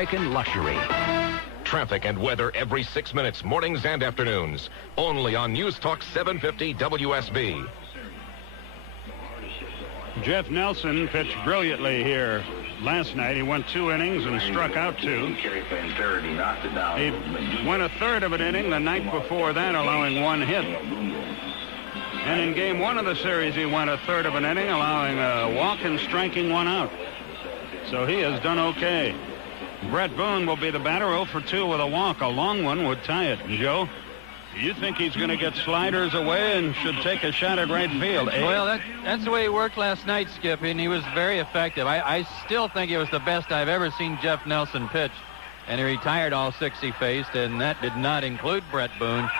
American luxury. Traffic and weather every 6 minutes, mornings and afternoons. Only on News Talk 750 WSB. Jeff Nelson pitched brilliantly here last night. He went 2 innings and struck out 2. He went a third of an inning the night before that, allowing 1 hit. And in game 1 of the series, he went a third of an inning, allowing a walk and striking 1 out. So he has done okay. Brett Boone will be the batter, 0 for 2 with a walk. A long one would tie it. Joe, do you think he's going to get sliders away and should take a shot at right field? Well, that's the way he worked last night, Skip, and he was very effective. I still think it was the best I've ever seen Jeff Nelson pitch. And he retired all 6 he faced, and that did not include Brett Boone.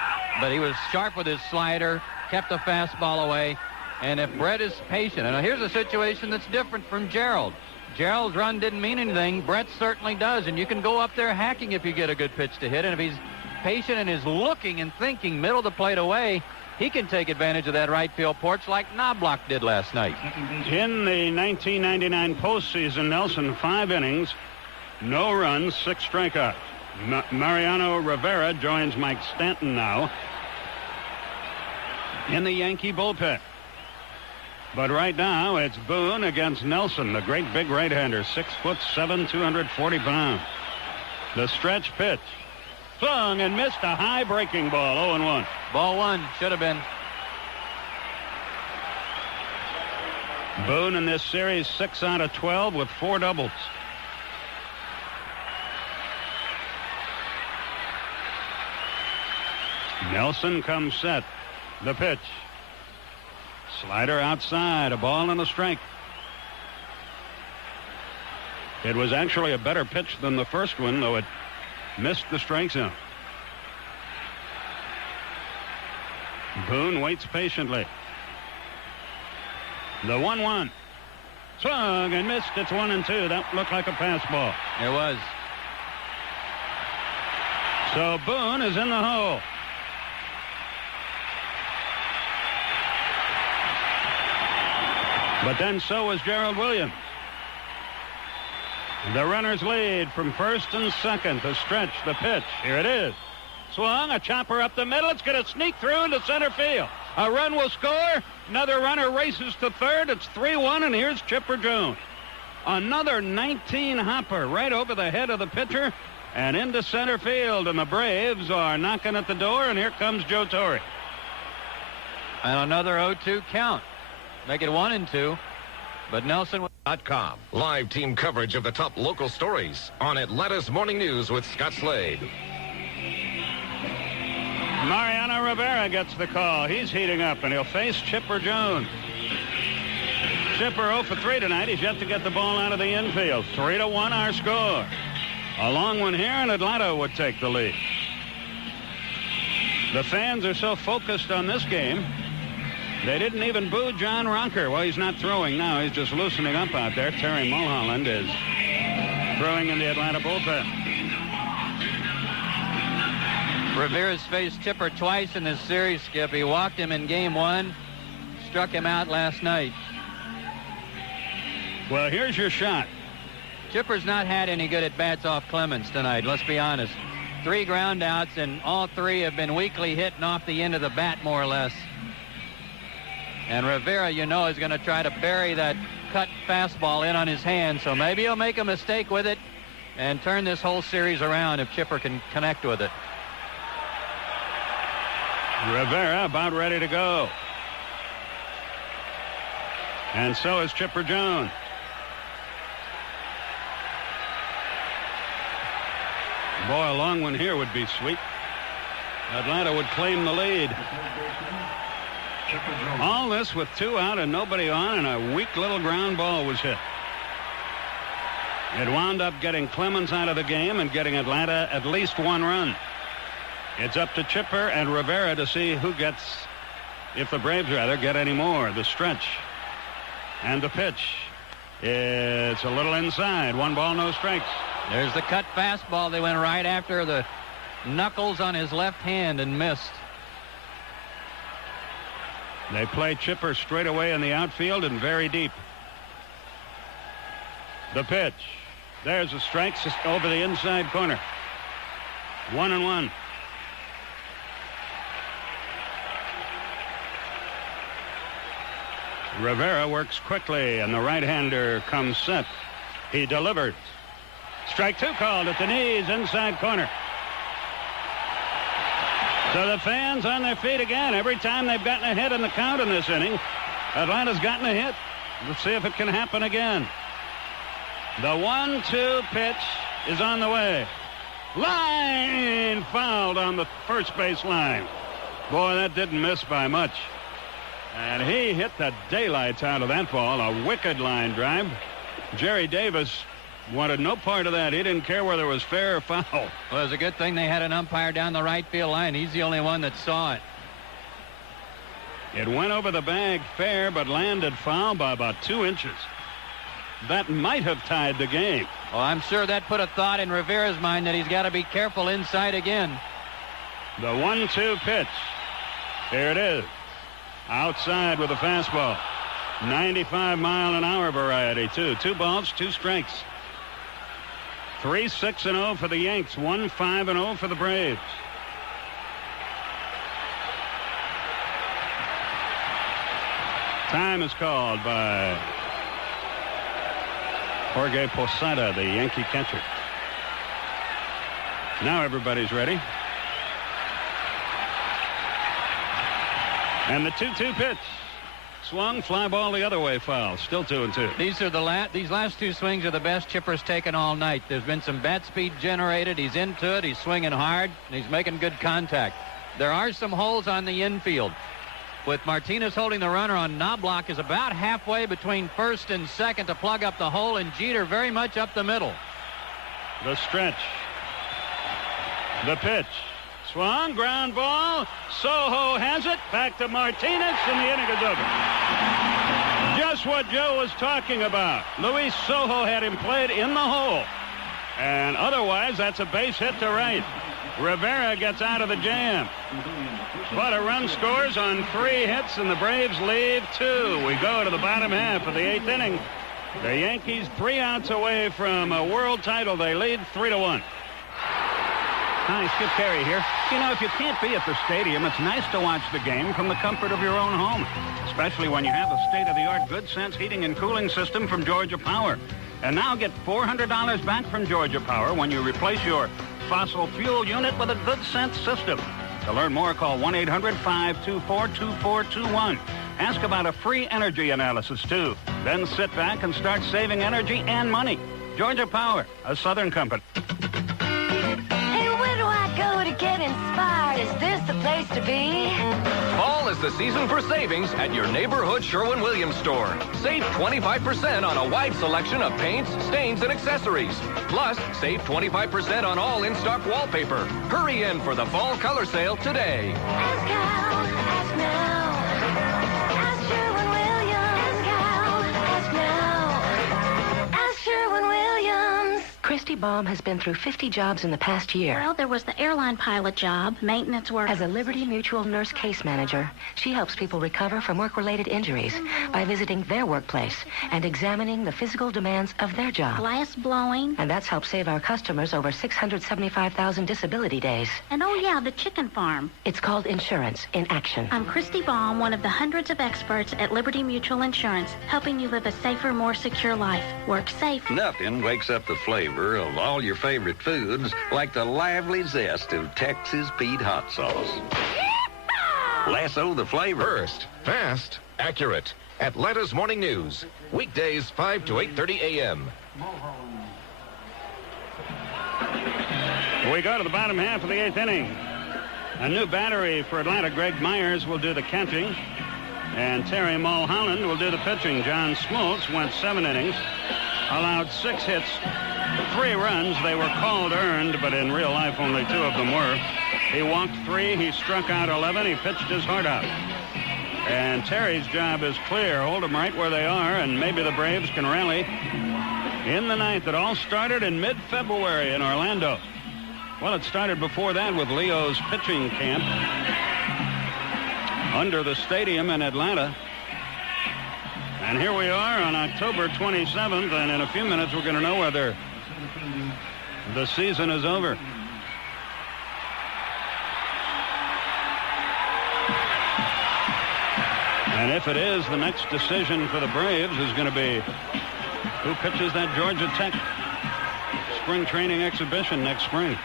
But he was sharp with his slider, kept the fastball away. And if Brett is patient, and here's a situation that's different from Gerald. Gerald's run didn't mean anything. Brett certainly does, and you can go up there hacking if you get a good pitch to hit. And if he's patient and is looking and thinking middle of the plate away, he can take advantage of that right field porch like Knobloch did last night. In the 1999 postseason, Nelson, 5 innings, no runs, 6 strikeouts. Mariano Rivera joins Mike Stanton now in the Yankee bullpen. But right now, it's Boone against Nelson, the great big right-hander, 6'7", 240 pounds. The stretch pitch. Swung and missed a high breaking ball, 0-1. Ball 1, should have been. Boone in this series, 6 out of 12 with 4 doubles. Nelson comes set. The pitch. Slider outside, a ball and a strike. It was actually a better pitch than the first one, though it missed the strike zone. Boone waits patiently. The 1-1. Swung and missed. It's 1-2. That looked like a pass ball. It was. So Boone is in the hole. But then so was Gerald Williams. The runners lead from first and second to stretch the pitch. Here it is. Swung, a chopper up the middle. It's going to sneak through into center field. A run will score. Another runner races to third. It's 3-1, and here's Chipper Jones. Another 19-hopper right over the head of the pitcher and into center field. And the Braves are knocking at the door, and here comes Joe Torre. And another 0-2 count. Make it 1-2. But Nelson... .com. Live team coverage of the top local stories on Atlanta's Morning News with Scott Slade. Mariano Rivera gets the call. He's heating up, and he'll face Chipper Jones. Chipper 0 for 3 tonight. He's yet to get the ball out of the infield. 3-1 our score. A long one here, and Atlanta would take the lead. The fans are so focused on this game, they didn't even boo John Ronker. Well, he's not throwing now. He's just loosening up out there. Terry Mulholland is throwing in the Atlanta bullpen. Rivera's faced Chipper twice in this series, Skip. He walked him in game 1, struck him out last night. Well, here's your shot. Chipper's not had any good at-bats off Clemens tonight, let's be honest. 3 ground outs, and all 3 have been weakly hitting off the end of the bat, more or less. And Rivera, you know, is going to try to bury that cut fastball in on his hand, so maybe he'll make a mistake with it and turn this whole series around if Chipper can connect with it. Rivera about ready to go. And so is Chipper Jones. Boy, a long one here would be sweet. Atlanta would claim the lead. All this with 2 out and nobody on, and a weak little ground ball was hit. It wound up getting Clemens out of the game and getting Atlanta at least 1 run. It's up to Chipper and Rivera to see who gets, if the Braves rather, get any more. The stretch and the pitch. It's a little inside. 1 ball, no strikes. There's the cut fastball. They went right after the knuckles on his left hand and missed. They play Chipper straight away in the outfield and very deep. The pitch. There's a strike over the inside corner. 1-1. Rivera works quickly, and the right-hander comes set. He delivers. Strike 2 called at the knees, inside corner. So the fans on their feet again. Every time they've gotten a hit in the count in this inning, Atlanta's gotten a hit. Let's see if it can happen again. The 1-2 pitch is on the way. Line fouled on the first base line. Boy, that didn't miss by much. And he hit the daylights out of that ball. A wicked line drive. Jerry Davis wanted no part of that. He didn't care whether it was fair or foul. Well, it was a good thing they had an umpire down the right field line. He's the only one that saw it. It went over the bag fair, but landed foul by about 2 inches. That might have tied the game. Oh, I'm sure that put a thought in Rivera's mind that he's got to be careful inside again. The 1-2 pitch. Here it is. Outside with a fastball. 95-mile-an-hour variety, too. 2 balls, 2 strikes. 3-6-0 for the Yanks. 1-5-0 for the Braves. Time is called by Jorge Posada, the Yankee catcher. Now everybody's ready. And the 2-2 pitch. Swung, fly ball the other way, foul. Still 2-2. These last 2 swings are the best Chipper's taken all night. There's been some bat speed generated. He's into it. He's swinging hard, and he's making good contact. There are some holes on the infield. With Martinez holding the runner on Knobloch is about halfway between first and second to plug up the hole, and Jeter very much up the middle. The stretch. The pitch. Swung, ground ball. Soho has it. Back to Martinez, and the inning is over. Just what Joe was talking about. Luis Soho had him played in the hole. And otherwise, that's a base hit to right. Rivera gets out of the jam. But a run scores on 3 hits, and the Braves leave 2. We go to the bottom half of the 8th inning. The Yankees 3 outs away from a world title. They lead 3-1. Hi, Skip Caray here. You know, if you can't be at the stadium, it's nice to watch the game from the comfort of your own home, especially when you have a state-of-the-art Good Sense heating and cooling system from Georgia Power. And now get $400 back from Georgia Power when you replace your fossil fuel unit with a Good Sense system. To learn more, call 1-800-524-2421. Ask about a free energy analysis, too. Then sit back and start saving energy and money. Georgia Power, a Southern company. Go to get inspired. Is this the place to be? Fall is the season for savings at your neighborhood Sherwin-Williams store. Save 25% on a wide selection of paints, stains, and accessories. Plus, save 25% on all in-stock wallpaper. Hurry in for the fall color sale today. Ask now, ask now. Ask Sherwin-Williams. Ask now. Ask Sherwin-Williams. Christy Baum has been through 50 jobs in the past year. Well, there was the airline pilot job, maintenance work. As a Liberty Mutual nurse case manager, she helps people recover from work-related injuries by visiting their workplace and examining the physical demands of their job. Glass blowing. And that's helped save our customers over 675,000 disability days. And oh yeah, the chicken farm. It's called insurance in action. I'm Christy Baum, one of the hundreds of experts at Liberty Mutual Insurance, helping you live a safer, more secure life. Work safe. Nothing wakes up the flavor of all your favorite foods like the lively zest of Texas Pete hot sauce. Lasso the flavor. First, fast, accurate. Atlanta's Morning News. Weekdays 5 to 8:30 a.m. We go to the bottom half of the 8th inning. A new battery for Atlanta. Greg Myers will do the catching, and Terry Mulholland will do the pitching. John Smoltz went 7 innings, allowed 6 hits, 3 runs. They were called earned, but in real life only 2 of them were. He walked 3. He struck out 11. He pitched his heart out. And Terry's job is clear. Hold them right where they are, and maybe the Braves can rally in the 9th. It all started in mid-February in Orlando. Well, it started before that with Leo's pitching camp under the stadium in Atlanta. And here we are on October 27th, and in a few minutes we're going to know whether The season is over. And if it is, the next decision for the Braves is going to be who pitches that Georgia Tech spring training exhibition next spring.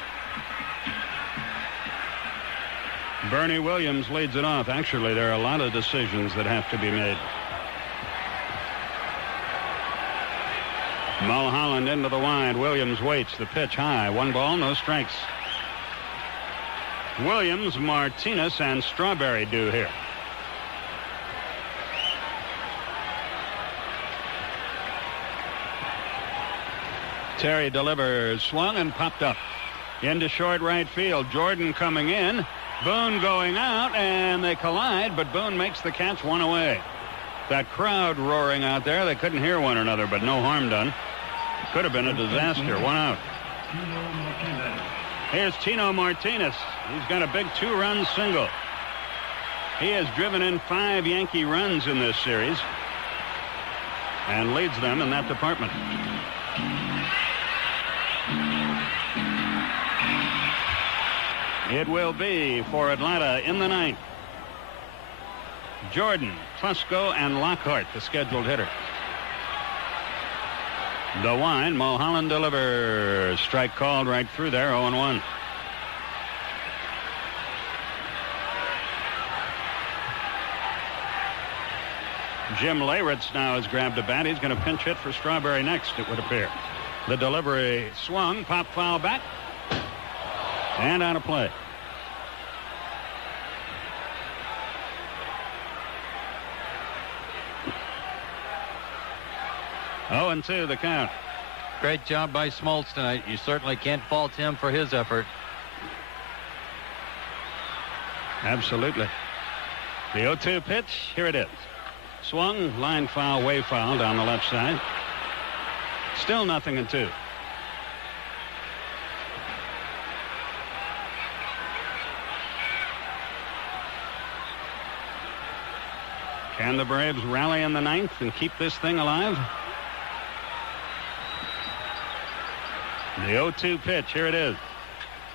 Bernie Williams leads it off. Actually, there are a lot of decisions that have to be made. Mulholland into the wind. Williams waits. The pitch high. 1 ball, no strikes. Williams, Martinez, and Strawberry due here. Terry delivers. Swung and popped up. Into short right field. Jordan coming in. Boone going out, and they collide, but Boone makes the catch, 1 away. That crowd roaring out there, they couldn't hear one another, but no harm done. Could have been a disaster. 1 out. Here's Tino Martinez. He's got a big 2-run single. He has driven in 5 Yankee runs in this series and leads them in that department. It will be for Atlanta in the 9th. Jordan, Fusco, and Lockhart, the scheduled hitter. The wind, Mulholland delivers. Strike called right through there, 0-1. Jim Leyritz now has grabbed a bat. He's going to pinch hit for Strawberry next, it would appear. The delivery swung, pop foul back, and out of play. Oh, and 2 the count. Great job by Smoltz tonight. You certainly can't fault him for his effort. Absolutely. The 0-2 pitch, here it is. Swung, line foul, way foul down the left side. Still 0-2. Can the Braves rally in the 9th and keep this thing alive? The 0-2 pitch, here it is.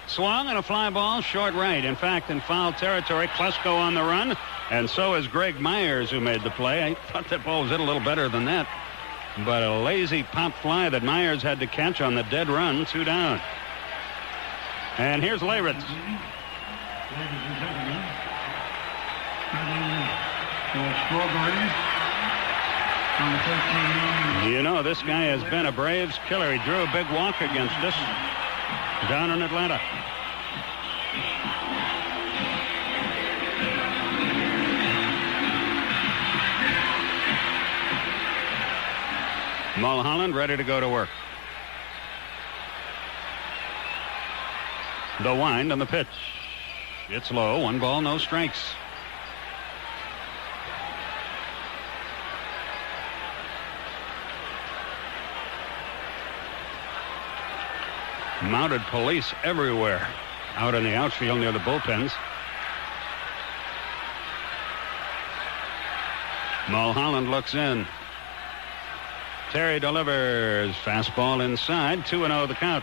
Swung and a fly ball, short right. In fact, in foul territory, Klesko on the run, and so is Greg Myers, who made the play. I thought that ball was hit a little better than that, but a lazy pop fly that Myers had to catch on the dead run, 2 down. And here's Leyritz. You know, this guy has been a Braves killer. He drew a big walk against us down in Atlanta. Mulholland ready to go to work. The wind on the pitch. It's low. 1 ball, no strikes. Mounted police everywhere out in the outfield near the bullpens. Mulholland looks in. Terry delivers. Fastball inside. 2-0 the count.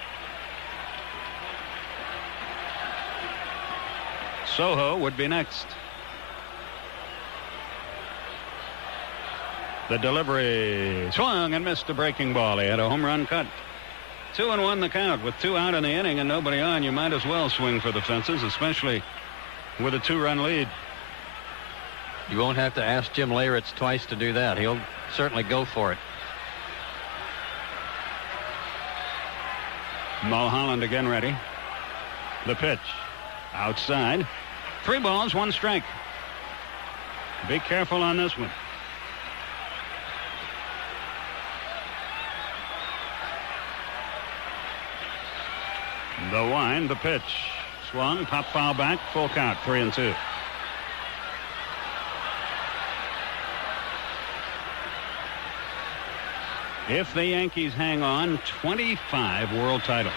Soho would be next. The delivery swung and missed a breaking ball. He had a home run cut. 2-1 the count. With 2 out in the inning and nobody on, you might as well swing for the fences, especially with a 2-run lead. You won't have to ask Jim Leyritz twice to do that. He'll certainly go for it. Mulholland again ready. The pitch. Outside. 3 balls, 1 strike. Be careful on this one. The wind, the pitch. Swung, pop foul back, full count, 3-2. If the Yankees hang on, 25 world titles.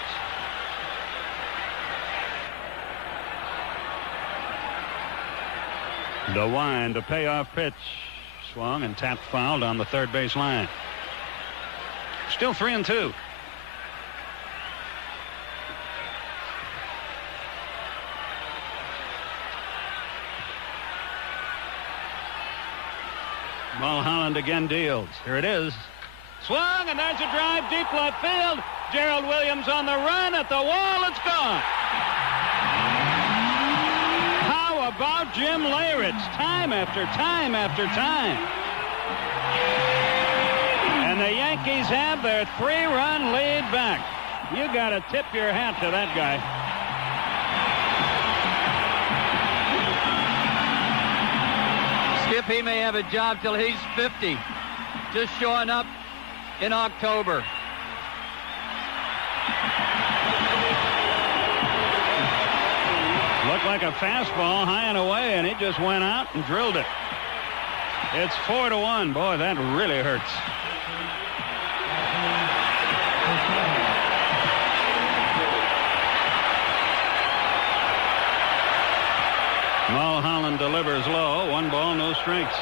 The wind, the payoff pitch. Swung and tapped foul down the third base line. Still 3-2. Mulholland again deals. Here it is. Swung, and there's a drive deep left field. Gerald Williams on the run at the wall. It's gone. How about Jim Leyritz? Time after time after time. And the Yankees have their 3-run lead back. You got to tip your hat to that guy. Skip, he may have a job till he's 50. Just showing up in October. Looked like a fastball high and away, and he just went out and drilled it. It's 4-1. Boy, that really hurts. Mulholland delivers low. 1 ball, no strikes.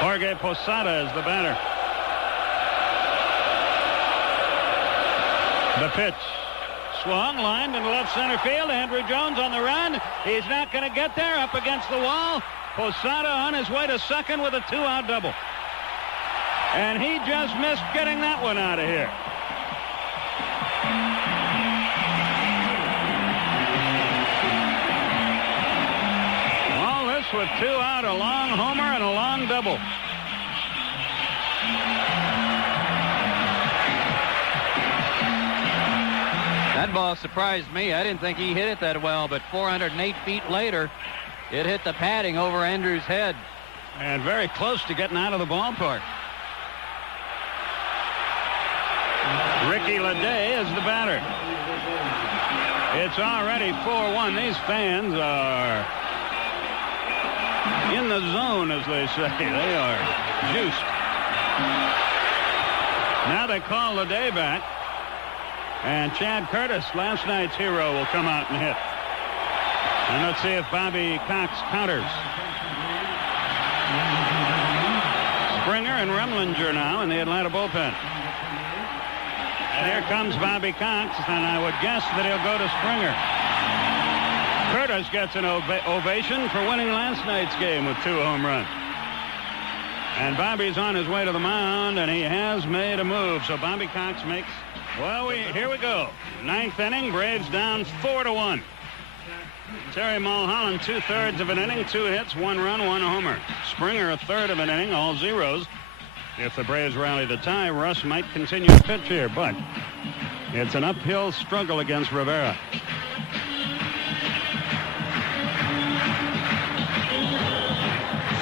Jorge Posada is the batter. The pitch. Swung, lined into left center field. Andrew Jones on the run. He's not going to get there. Up against the wall. Posada on his way to second with a 2-out double. And he just missed getting that one out of here. All this with 2 out, a long homer and a long double. That ball surprised me. I didn't think he hit it that well, but 408 feet later, it hit the padding over Andrew's head. And very close to getting out of the ballpark. Ricky Leday is the batter. It's already 4-1. These fans are in the zone, as they say. They are juiced. Now they call Leday back. And Chad Curtis, last night's hero, will come out and hit. And let's see if Bobby Cox counters. Springer and Remlinger now in the Atlanta bullpen. And here comes Bobby Cox, and I would guess that he'll go to Springer. Curtis gets an ovation for winning last night's game with 2 home runs. And Bobby's on his way to the mound, and he has made a move. So Bobby Cox makes... Well, here we go. 9th inning, Braves down 4-1. Terry Mulholland, 2/3 of an inning, 2 hits, 1 run, 1 homer. Springer, 1/3 of an inning, all zeros. If the Braves rally the tie, Russ might continue to pitch here, but it's an uphill struggle against Rivera.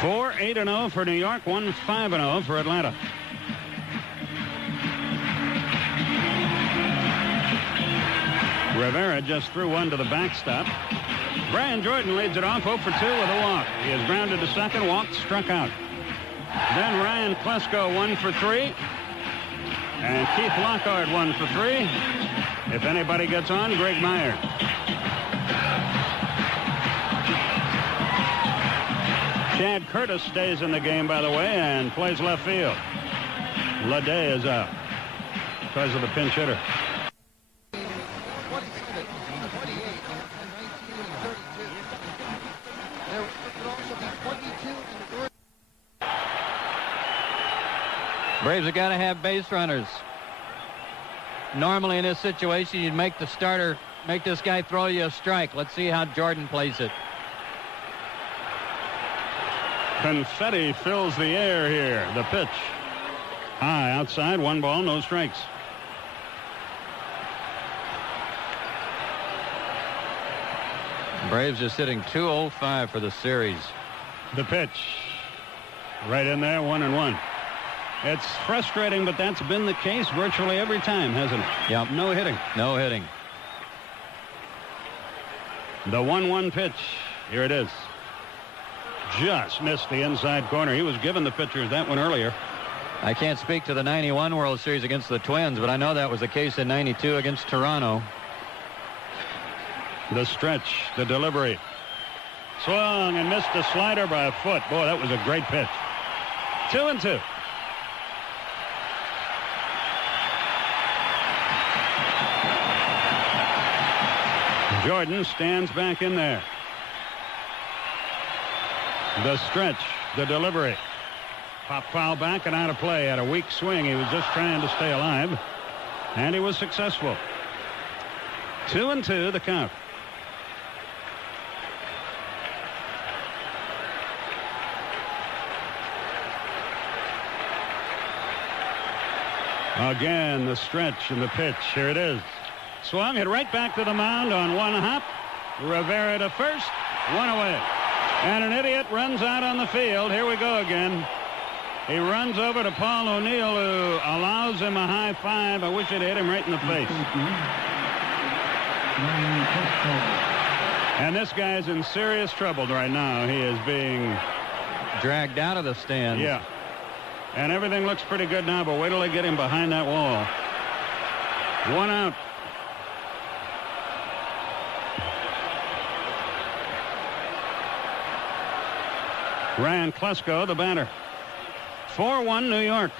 Four 8-0 for New York, 1 5-0 for Atlanta. Rivera just threw one to the backstop. Brian Jordan leads it off 0 for 2 with a walk. He has grounded to second, walked, struck out. Then Ryan Klesko 1 for 3. And Keith Lockhart 1 for 3. If anybody gets on, Greg Meyer. Chad Curtis stays in the game, by the way, and plays left field. Leday is out because of the pinch hitter. Braves have got to have base runners. Normally in this situation, you'd make the starter, make this guy throw you a strike. Let's see how Jordan plays it. Confetti fills the air here. The pitch. High outside, 1 ball, no strikes. Braves just hitting .205 for the series. The pitch. Right in there, 1-1. It's frustrating, but that's been the case virtually every time, hasn't it? Yep. No hitting. No hitting. The 1-1 pitch. Here it is. Just missed the inside corner. He was giving the pitchers that one earlier. I can't speak to the 91 World Series against the Twins, but I know that was the case in 92 against Toronto. The stretch, the delivery. Swung and missed a slider by a foot. Boy, that was a great pitch. 2-2. Jordan stands back in there. The stretch, the delivery. Pop foul back and out of play. Had a weak swing. He was just trying to stay alive. And he was successful. 2-2 the count. Again, the stretch and the pitch. Here it is. Swung it right back to the mound on one hop. Rivera to first. One away. And an idiot runs out on the field. Here we go again. He runs over to Paul O'Neill, who allows him a high five. I wish it hit him right in the face. And this guy's in serious trouble right now. He is being dragged out of the stand. Yeah. And everything looks pretty good now, but wait till they get him behind that wall. One out. Ryan Klesko, the batter. 4-1 New York.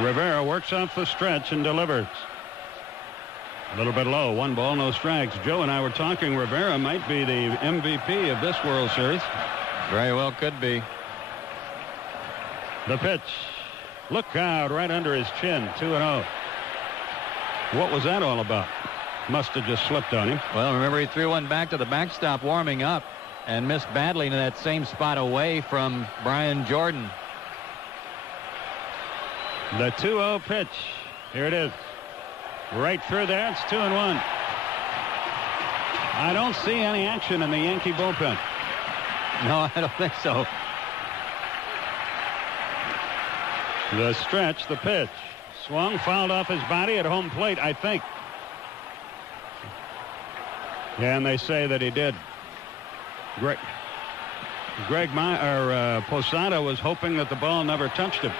Rivera works off the stretch and delivers. A little bit low. 1 ball, no strikes. Joe and I were talking. Rivera might be the MVP of this World Series. Very well could be. The pitch. Look out right under his chin. 2-0. What was that all about? Must have just slipped on him. Well, remember he threw one back to the backstop warming up and missed badly in that same spot away from Brian Jordan. The 2-0 pitch. Here it is. Right through there. It's 2-1. I don't see any action in the Yankee bullpen. No, I don't think so. The stretch, the pitch. Swung, fouled off his body at home plate, I think. And they say that he did. Greg Posada was hoping that the ball never touched him.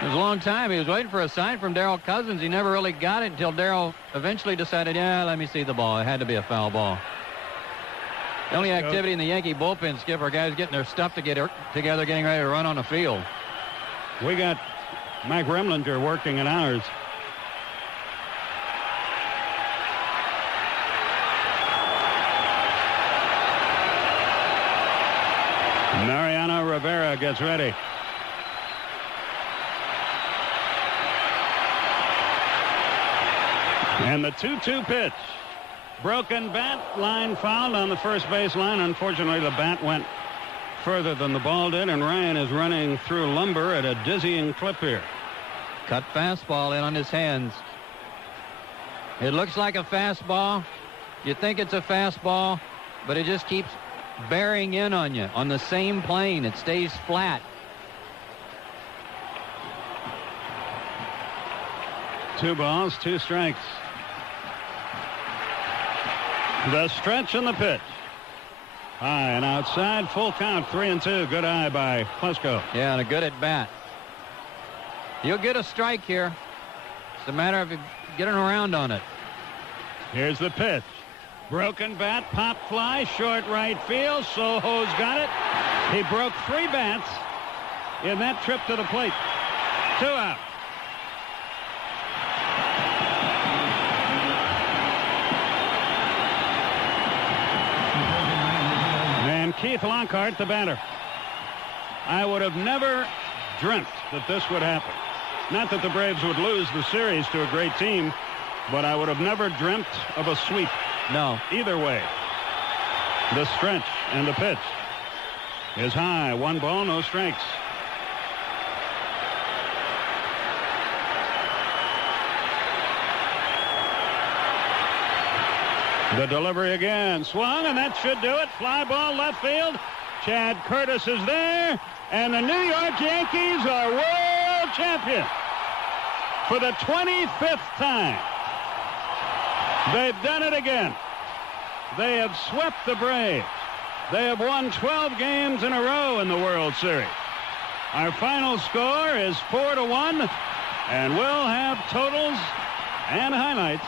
It was a long time. He was waiting for a sign from Darryl Cousins. He never really got it until Darryl eventually decided, yeah, let me see the ball. It had to be a foul ball. The only activity in the Yankee bullpen, Skip, are guys getting their stuff together, getting ready to run on the field. We got Mike Remlinger working in ours. Mariano Rivera gets ready. And the 2-2 pitch. Broken bat, line fouled on the first base line. Unfortunately, the bat went further than the ball did, and Ryan is running through lumber at a dizzying clip here. Cut fastball in on his hands. It looks like a fastball. You think it's a fastball, but it just keeps bearing in on you on the same plane. It stays flat. Two balls, 2 strikes. The stretch and the pitch. High and outside, full count, 3-2. Good eye by Klesko. Yeah, and a good at bat. You'll get a strike here. It's a matter of getting around on it. Here's the pitch. Broken bat, pop fly, short right field. Soho's got it. He broke 3 bats in that trip to the plate. 2 out. And Keith Lockhart, the batter. I would have never dreamt that this would happen. Not that the Braves would lose the series to a great team, but I would have never dreamt of a sweep. No. Either way. The stretch and the pitch is high. 1 ball, no strikes. The delivery again. Swung, and that should do it. Fly ball left field. Chad Curtis is there. And the New York Yankees are world champions for the 25th time. They've done it again. They have swept the Braves. They have won 12 games in a row in the World Series. Our final score is 4-1, and we'll have totals and highlights